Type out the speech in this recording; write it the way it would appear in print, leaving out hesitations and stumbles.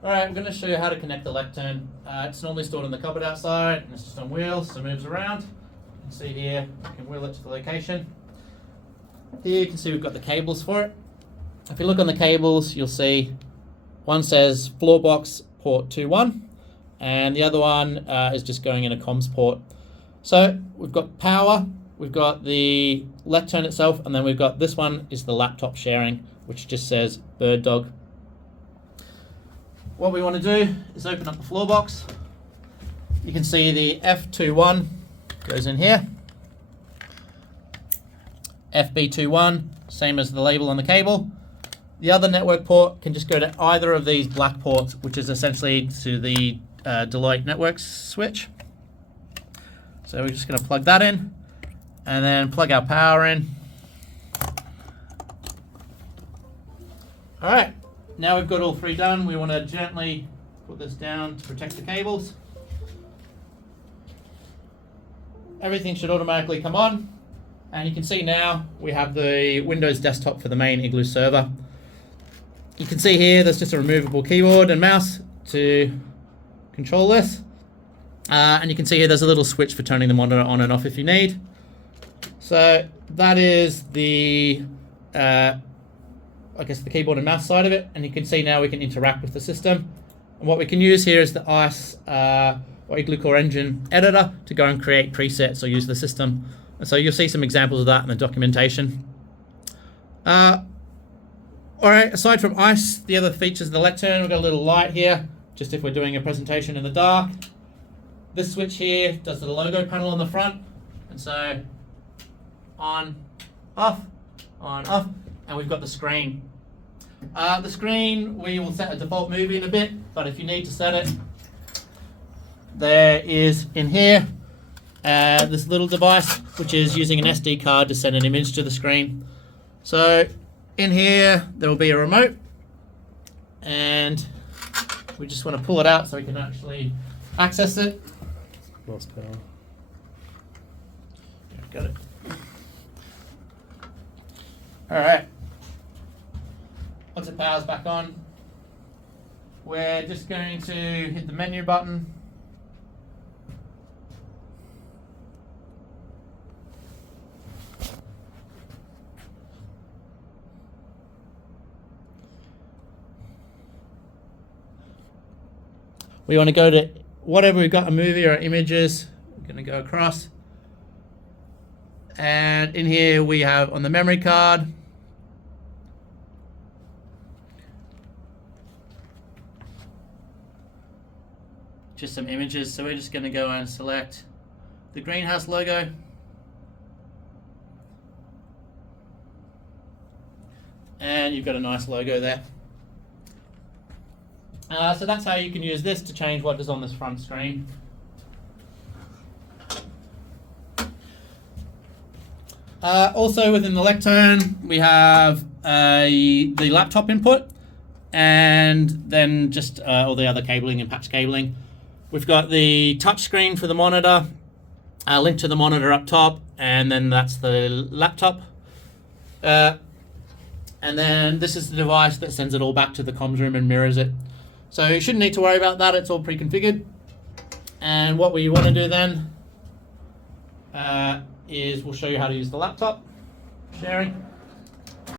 Alright, I'm going to show you how to connect the lectern. It's normally stored in the cupboard outside, and it's just on wheels, so it moves around. You can see here, I can wheel it to the location. Here you can see we've got the cables for it. If you look on the cables, you'll see one says floor box port 2.1, and the other one is just going in a comms port. So we've got power, we've got the lectern itself, and then we've got this one is the laptop sharing, which just says bird dog. What we want to do is open up the floor box. You can see the F21 goes in here. FB21, same as the label on the cable. The other network port can just go to either of these black ports, which is essentially to the Deloitte network switch. So we're just going to plug that in and then plug our power in. All right. Now we've got all three done, we want to gently put this down to protect the cables. Everything should automatically come on, and you can see now we have the Windows desktop for the main Igloo server. You can see here there's just a removable keyboard and mouse to control this. And you can see here there's a little switch for turning the monitor on and off if you need. So that is the I guess the keyboard and mouse side of it, and you can see now we can interact with the system. And what we can use here is the ICE or Igloo Core Engine editor to go and create presets or use the system. And so you'll see some examples of that in the documentation. All right, aside from ICE, the other features of the lectern, we've got a little light here, just if we're doing a presentation in the dark. This switch here does the logo panel on the front, and so on, off, and we've got the screen. The screen, we will set a default movie in a bit, but if you need to set it, there is in here this little device, which is using an SD card to send an image to the screen. So in here, there will be a remote, and we just want to pull it out so we can actually access it. Lost power. Yeah, got it. All right. Once the power's back on, we're just going to hit the menu button. We want to go to whatever we've got, a movie or images. We're going to go across. And in here we have on the memory card, just some images. So we're just going to go and select the greenhouse logo. And you've got a nice logo there. So that's how you can use this to change what is on this front screen. Also within the lectern, we have the laptop input, and then just all the other cabling and patch cabling. We've got the touch screen for the monitor, link to the monitor up top, and then that's the laptop. And then this is the device that sends it all back to the comms room and mirrors it. So you shouldn't need to worry about that, it's all pre-configured. And what we want to do then is we'll show you how to use the laptop sharing.